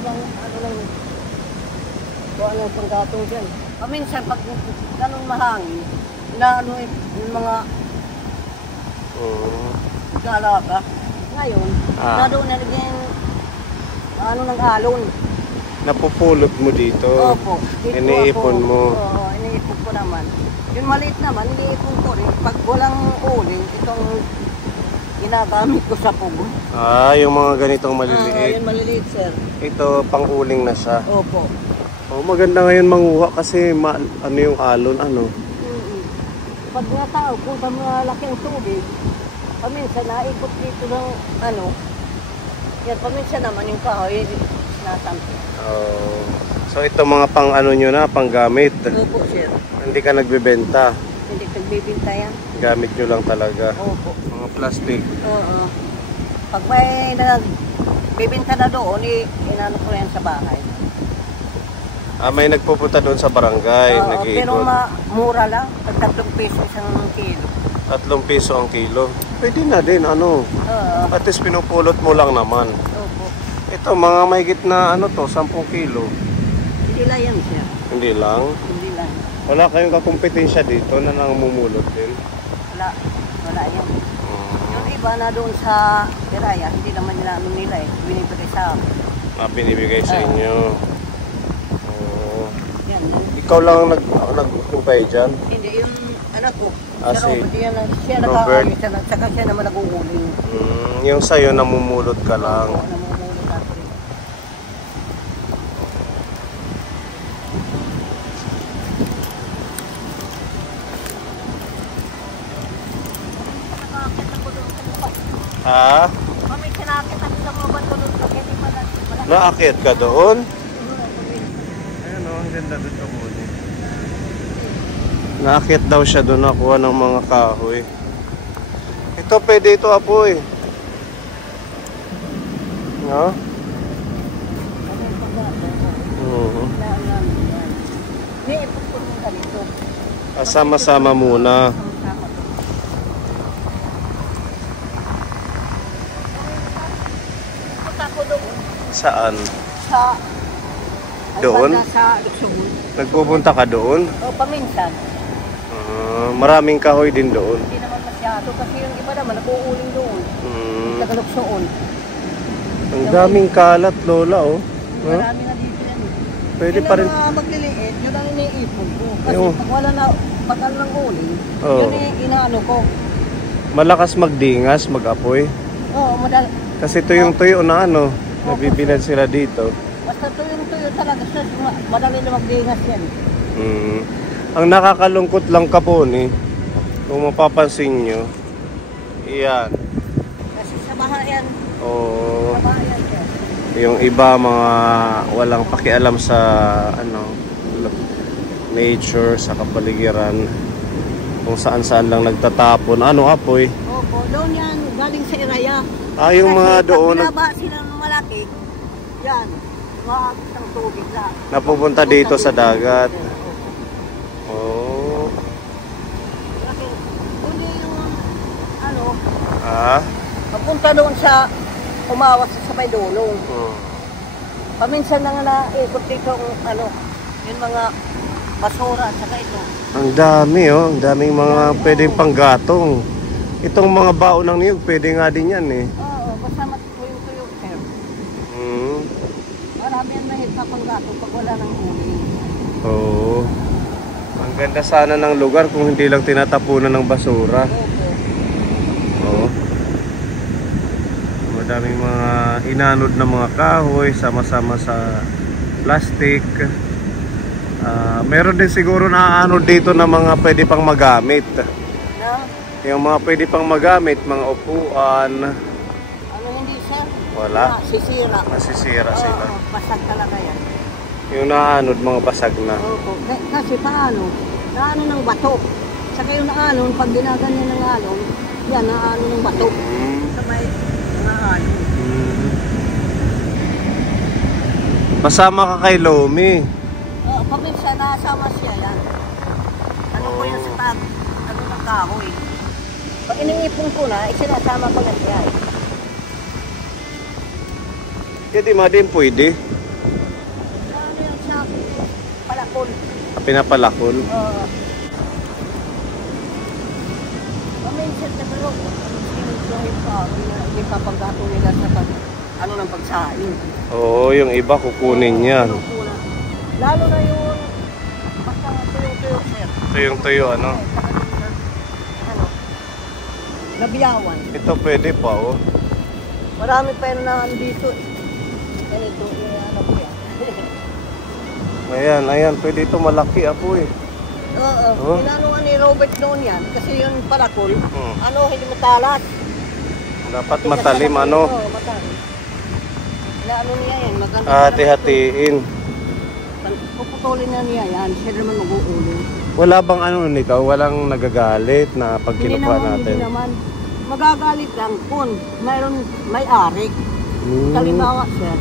Habang ano lang, kung ano yung panggatong dyan. Paminsan, pag ganun mahangin, inaano yung mga galaga. Ngayon, naroon na naging ano ng alon. Napupulot mo dito? Opo. Dito iniipon ako, mo? Oo, iniipon ko naman. Yung maliit naman, iniipon ko rin. Pag walang uling, itong ginagamit ko sa pugo. Yung mga ganitong maliliit. Yung maliliit, sir. Ito, pang-uling na siya. Opo. Maganda ngayon manguha kasi ano yung alon, ano? Pag nga tao, kung sa mga laking tubig, paminsan naikot dito ng ano, yan, paminsan naman yung kahoy, natampi. So ito mga pang ano nyo na, pang gamit. Opo, sir. Hindi ka nagbebenta? Hindi nagbibinta yan. Gamit nyo lang talaga? Opo. Mga plastic? Oo. Pag may nagbibinta na doon, inano ko yan sa bahay. May nagpupunta doon sa barangay, nag-iikot. Pero mura lang, pag 3 piso isang kilo. 3 piso ang kilo. Pwede na din, ano. At least pinupulot mo lang naman. Opo. Ito, mga mahigit na ano to, 10 kilo. Hindi lang yan, sir. Hindi lang? Hindi lang. Wala kayong kakumpetensya dito na namumulot din? Wala yan. Yung iba na doon sa Piraya, hindi naman nila binibigay sa amin. Binibigay sa inyo. Yan. Ikaw lang nagkumpay dyan? Hindi, yung anak ko. Robert. Siya nag-aawit, saka siya naman nag-uuling. Yung sa'yo, namumulot ka lang. Namumulot ako rin. Ha? Mami, sinakit ako sa mga batulog kasi hindi pala. Naakyat ka doon? Ayun o, ang ganda doon ka muli. Naakyat daw siya doon, nakuha ng mga kahoy. Ito, pwede ito, apoy. No? Hindi, ipagpulong ka dito. Sama-sama muna. Saan? Doon? Sa Luxembourg. Nagpupunta ka doon? O, paminsan. Maraming kahoy din doon. Hindi naman masyado kasi yung iba naman nakuuling doon. Sa Luxembourg. Ang daming kalat, Lola, oh. Marami na dito yan. Pwede pa rin. Yung mga magliliit, yun ang iniipon ko. Kasi pag wala na, pag ano ng uling, yun inaano ko. Malakas magdingas, mag-apoy. Oo, kasi tuyong-tuyo na ano. Nabibinad sila dito. Basta tuyong-tuyo talaga. Madali na magdingas yan. Ang nakakalungkot lang kapon kung mapapansin nyo, iyan. Kasi sa bahay yan. Oo. Sa bahay yan siya. Yung iba mga walang pakialam sa ano nature, sa kapaligiran, kung saan-saan lang nagtatapon. Ano, apoy? Opo, doon yan. Galing sa Iraya. Yung mga doon. Pag binaba sila ng malaki, yan. Maagos ang tubig lahat. Napupunta dito sa dagat. Papunta doon sa umawat sa sabay dulong. Paminsan na nga naikot dito yung mga basura at saka ito. Ang dami ang daming mga pwedeng panggatong. Itong mga baon ng niyog, pwede nga din yan Oo, basta matuyong-tuyo, sir. Marami yan mahit na panggatong pag wala ng uling. Oo. Ang ganda sana ng lugar kung hindi lang tinatapunan ng basura. Oo. Madaming mga inanod na mga kahoy sama-sama sa plastic. Meron din siguro na anod dito na mga pwede pang magamit. Yung mga pwede pang magamit, mga upuan. Ano hindi, sir? Wala. Sisira. Nasisira sila. Basag talaga yan. Yung naanod, mga basag na. Opo. Kasi paano? Naano ng bato. Saka yung naanon, pag ginaganyan ng alon, yan, naano ng bato. Sa may naanon. Masama ka kay Lomi. Paminsan nasama siya yan. Ano ko yan sa tag? Ano ng kahoy? Pag iniipon ko na, isinasama ko na siya. Hindi ma din pwede. pinapalakol. Pinapalakol? Paminsan na pero, sinusuhin pa, hindi papagato nila sa ng pagsain. Oo, yung iba kukunin yan. Lalo na yung basta tuyo-tuyo, sir. Tuyong-tuyo, ano? Nabiyawan. Ito pwede pa, oh. Marami pa yun na dito. Ganito, ano po yan. Ayan, pwede ito malaki, apo eh. Oo, inanuan ni Robert noon yan. Kasi yung palakol, hindi matalas. Dapat matalim, ano? Oo, matalim. Inaano niya yan, maganda. Hati-hatiin. Puputulin na niya yan, siya naman mag-uuling. Wala bang ano nito? Walang nagagalit na pag kinukuha natin? Hindi naman. Magagalit lang kung may arik. Kalimbawa, sir,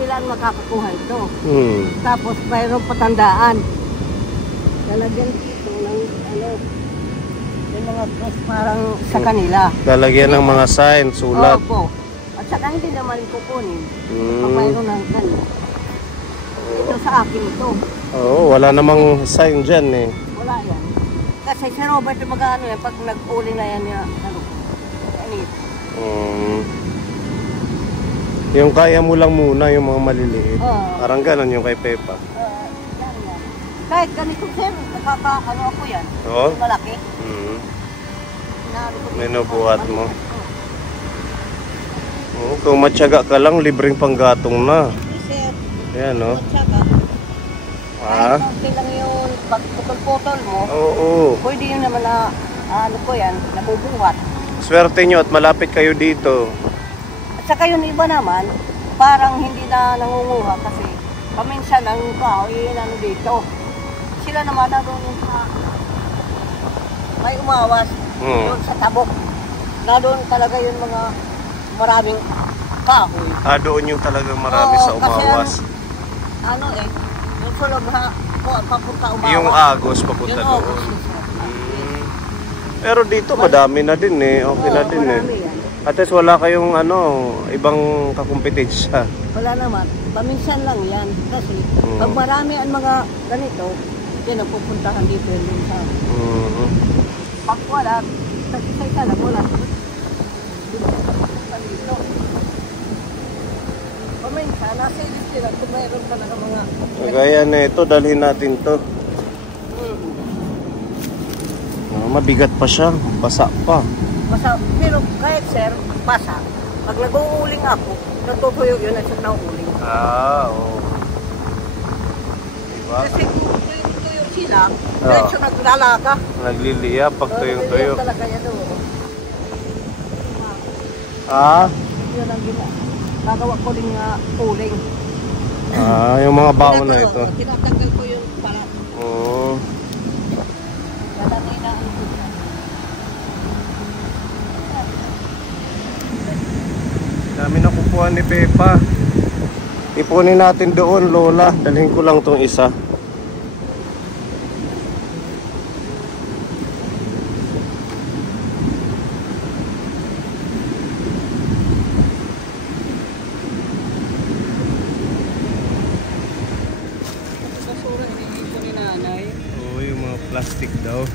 sila ang makakakuha ito. Tapos mayroong patandaan. Lalagyan ito ng yung mga cross parang sa kanila. Lalagyan ng mga sign, sulat. Opo. At saka hindi naman kukunin. Pag mayroon ng kanila. Ito sa akin ito. Oo, wala namang sign dyan eh. Wala yan. Kasi si Robert mag-ano yan, pag nag-uli na yan, yung kaya mo lang muna, yung mga maliliit. Parang ganon yung kay Pepa. Yan. Kahit ganito, sir, nakaka-ano ako yan. Oo? Malaki. Minubuhat mo. Oo, kung matyaga ka lang, libreng panggatong na. Sir, yan, no? matyaga. Kahit okay lang yung pagputol-putol mo, pwede yun naman na, nabubuhat. Swerte nyo at malapit kayo dito. At saka yung iba naman, parang hindi na nangunguha kasi paminsan ang kahoy dito. Sila naman na doon may umawas doon sa tabok. Na doon talaga yung mga maraming kahoy. Doon yung talagang marami sa umawas. Kasi yung sulog papunta umawas. Yung agos papunta doon. Pero dito madami na din eh. Okay na din eh. At least wala kayong ibang kakumpetensya. Wala naman. Paminsan lang yan. Kasi pag marami ang mga ganito, yan ang pupuntahan dito yung sa. Pag wala, tag-isay ka lang, wala. Dito. Paminsan, nasa isip sila kung mayroon talaga mga. Kagaya na ito, dalhin natin to. Mabigat pa siya, basa pa. Basa, pero kahit sir, basa. Pag nag-uuling ako, natutuyo yun at saka nauuling. Oo. Diba? Kasi kung tuyo sila, diretso naglalaga. Nagliliya pag tuyong-tuyo. Talaga yan doon. Yun ang gagawa ko rin uling. Yung mga baon na ito. Tinatanggal ko yung palat. Dami na kukuha ni Pepa. Ipunin natin doon, Lola. Dalhin ko lang tong isa. Basura, iniipon ni nanay. Oo, yung mga plastic daw.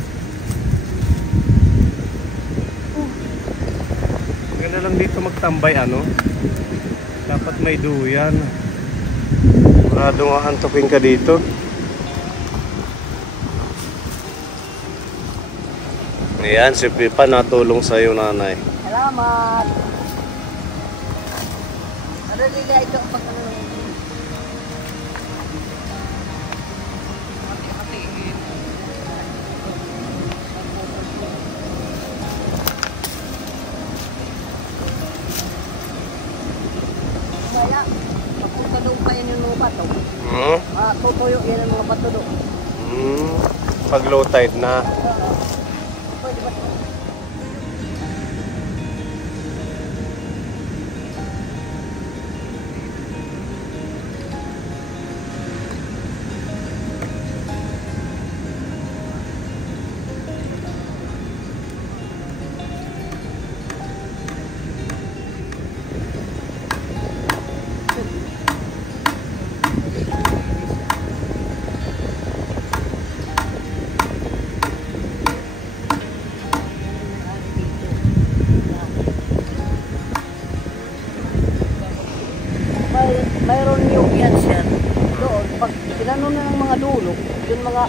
Ganda lang dito magtambay, dapat may duyan. Maradong aantukin ka dito. Ayan, si Pepa natulong sa'yo, nanay. Salamat. Ano nila ito pag hati-hatiin. Kaya, papunta doon pa yan yung mga bato. Tutuyo yan ang mga bato doon. Pag low tide na. Pwede ba ito?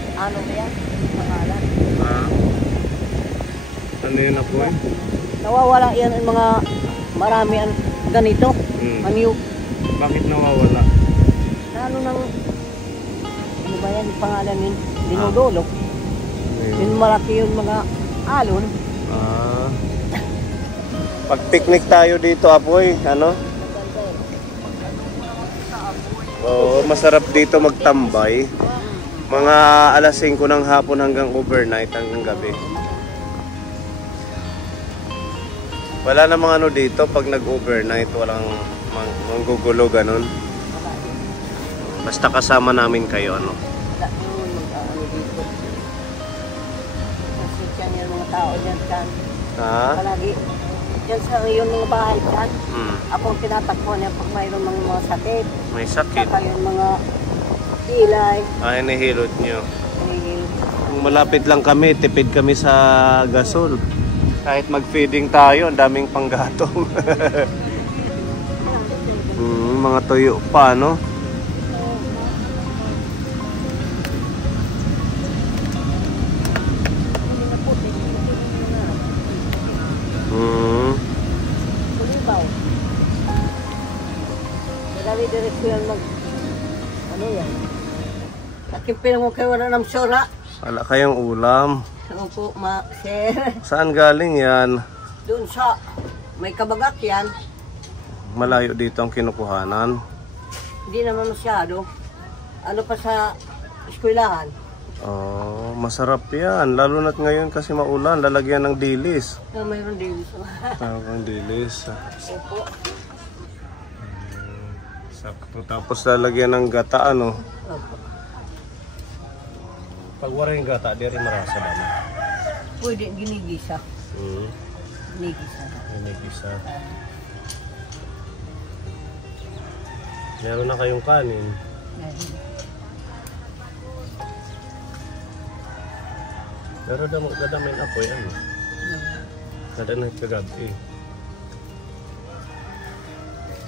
ano ba yan? Pangalan. Ah? Ano yun ako eh? Nawawala yan ang mga marami ang ganito. Maniyog. Bakit nawawala? Ano nang, ano ba yan? Pangalan yun? Dinudulok. Yun malaki yung mga alon. Ah. Pag picnic tayo dito, Apoy, ano? Oo, masarap dito magtambay. Mga alas 5 ng hapon hanggang overnight, hanggang gabi. Wala namang ano dito pag nag-overnight, walang manggugulo ganun. Basta kasama namin kayo, ano? Wala yun, mag-ano dito. Kasi dyan yung mga tao dyan dyan. Ha? Palagi. Dyan sa yung mga bahay dyan. Ako ang tinatakbo niya pag mayroon mga sakit. May sakit. Saka yung mga ilay. Ay, nahilot nyo. Nahihilot. Kung malapit lang kami, tipid kami sa gasol. Kahit mag-feeding tayo, ang daming panggatong. Mga tuyo pa, no? Kulibaw. Madali-diretso yan ano yan? Nakimpin mo kayo wala ng sura. Wala kayong ulam. Ano po, sir? Saan galing yan? Doon sa may kabagat yan. Malayo dito ang kinukuhanan. Hindi naman masyado. Ano pa sa eskwelahan? Oh, masarap yan. Lalo na't ngayon kasi maulan, lalagyan ng dilis. Mayroon din. Tawag dilis. Opo. Sakto. Tapos lalagyan ng gata, ano? Opo. Pag wala yung gata, di rin marasa ba? Pwede ginigisa. Ginigisa. Ginigisa. Meron na kayong kanin. Pero dadamin apoy, ano? Nadanay kagabi.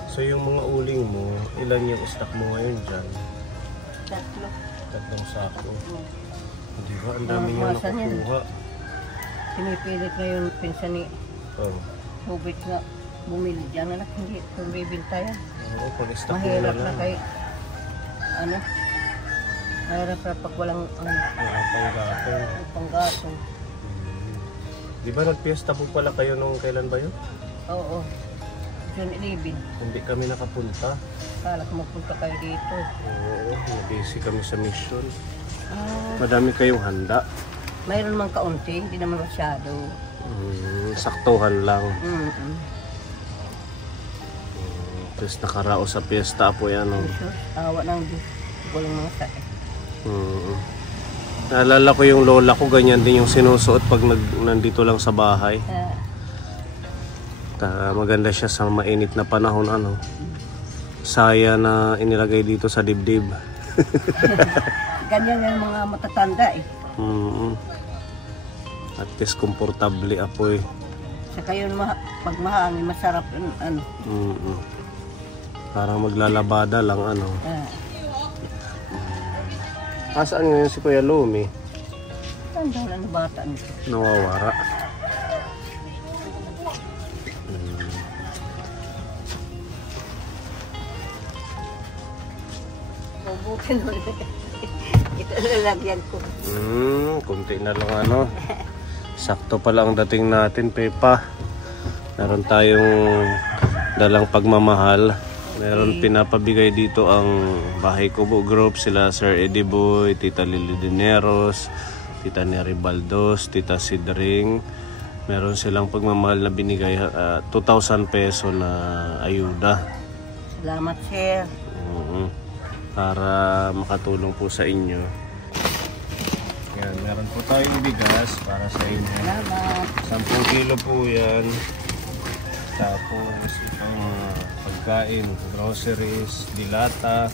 So yung mga uling mo, ilan yung stock mo ngayon dyan? 3 sako. Di ba? Ang dami nga nakukuha. Pinipilit na yung pinsan ni Hubit na bumili dyan. Anak, hindi kung bibinta yan. Oo, pag-stock mo na mahirap lang. na kay, ano, mahirap na pag walang, panggatong. Di ba nagpiesta po pala kayo nung kailan ba yun? Oo. June 11. Hindi kami nakapunta. Kala ko magpunta kayo dito. Oo, busy kami sa mission. Madami kayong handa. Mayroon mang kaunti, hindi naman masyado. Saktuhan lang. Tapos nakaraos sa piyesta po yan. Awa ng Diyos. Walang mga sakit. Naalala ko yung lola ko, ganyan din yung sinusuot pag nandito lang sa bahay. Maganda siya sa mainit na panahon, ano. Saya na inilagay dito sa dibdib. Ganyan yung mga matatanda eh. At least komportable apoy. Saka yun pag mahangin, masarap yun, ano. Parang maglalabada lang, ano. Saan ngayon si Kuya Lumi? Tanda lang na bata nito. Nawawara. Mabuti nun. Ito lalagyan ko. Kunti na lang, ano. Sakto pala ang dating natin, Pepa. Meron tayong dalang pagmamahal. Meron pinapabigay dito ang Bahay Kubo Group, sila Sir Eddie Boy, Tita Lily Dineros, Tita Neri Baldos, Tita Sidring. Meron silang pagmamahal na binigay 2,000 peso na ayuda. Salamat, sir. Para makatulong po sa inyo. Yan, meron po tayong bigas para sa inyo. Salamat. 10 kilo po yan. Tapos itong pagkain, groceries, dilata.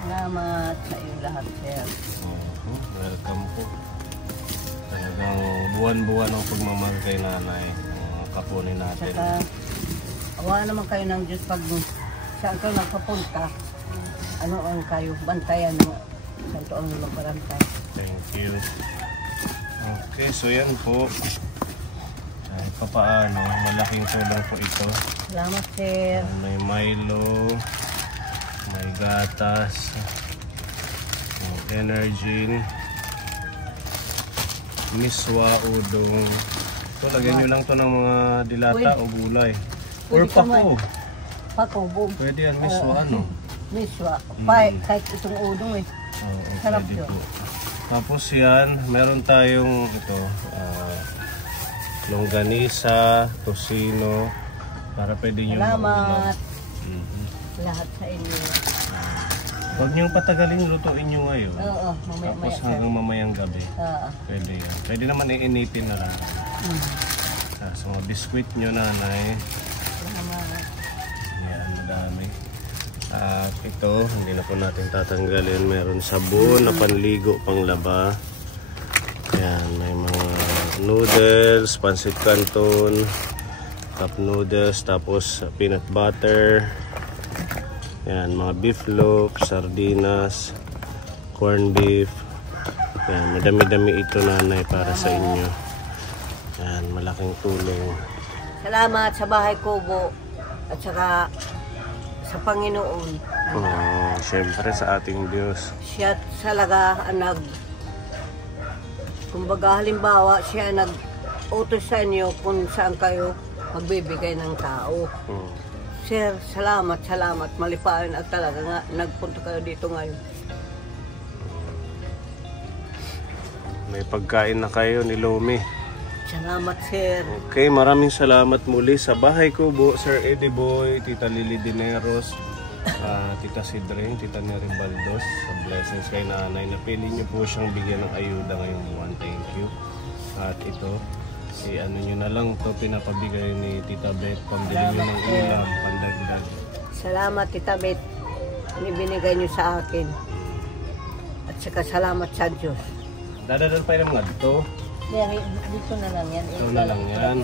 Salamat sa iyo lahat, sir. Welcome po. Talagang buwan-buwan ang pagmamahal kay nanay. Kapunin natin. Saka, awa naman kayo ng Diyos pag saan kayo nagpapunta. Ano ang kayo, bantayan mo. Santo ang maparantay. Thank you. Okay, so yan po. Kahit pa paano, malaking tulong po ito. Salamat, sir. May Milo, may gatas, may Energin, miswa, udong. So, lagyan nyo lang to ng mga dilata o gulay. Or pako. Pako, boom. Pwede yan, miswa, ano? Miswa. Kahit itong udong eh. Oo, Sarap pwede yun. po. Tapos yan, meron tayong ito, longganisa, tosino, para pwede nyo Salamat. Mhm. Lahat sa inyo. Huwag nyo patagalin, lutuin nyo ngayon. Oo, mamaya Tapos sir. hanggang mamayang gabi. Oo. Pwede yan. Pwede naman iinipin na lang. So, mga biskwit nyo, nanay. Salamat. Yan, madami. At ito, hindi na po natin tatanggalin. Meron sabon na panligo, panglaba. Yan, may mga noodles, pancit canton, cup noodles, tapos peanut butter. Yan, mga beef loaf, sardinas, corn beef. Yan, madami-dami ito, nanay, para sa inyo. Yan, malaking tulong. Salamat sa bahay kubo at saka sa Panginoon. Siyempre sa ating Diyos. Siya talaga ang kumbaga halimbawa siya nag-utos sa inyo kung saan kayo magbibigay ng tao. Sir, salamat. Malipain at talaga nga nagpunta kayo dito ngayon. May pagkain na kayo ni Lomi. Salamat, sir. Okay, maraming salamat muli sa bahay kubo, Sir Eddie Boy, Tita Lily Dineros, Tita Sidring, Tita Neri Baldos, sa blessings kay nanay. Napili niyo po siyang bigyan ng ayuda ngayong buwan. Thank you. At ito, ano nyo na lang to pinapabigay ni Tita Beth, pambili nyo ng ulam, pandagdag. Salamat, Tita Beth. Binigay niyo sa akin. At saka salamat sa Diyos. Dadadal pa yung mga dito. Dito na lang yan. Ito na lang yan.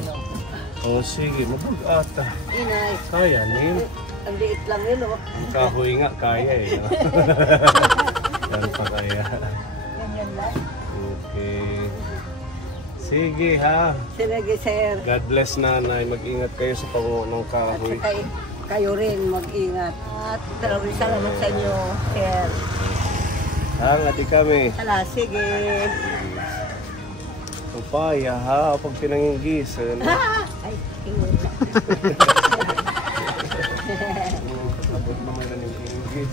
O sige, mabag-ata. Inay. Kaya, Nim. Ang liit lang yun, oh. Ang kahoy nga, kaya eh. No? Yan pa kaya. Ganyan lang. Okay. Sige ha. Sige, sir. God bless, nanay. Mag-ingat kayo sa panguha ng At kahoy. saka kayo rin mag-ingat. At maraming salamat sa inyo, sir. Hangati kami. Hala, sige. Papaya ha, pag pinanginggisan. Ay, tingin na. Abot naman na yung pinanginggis.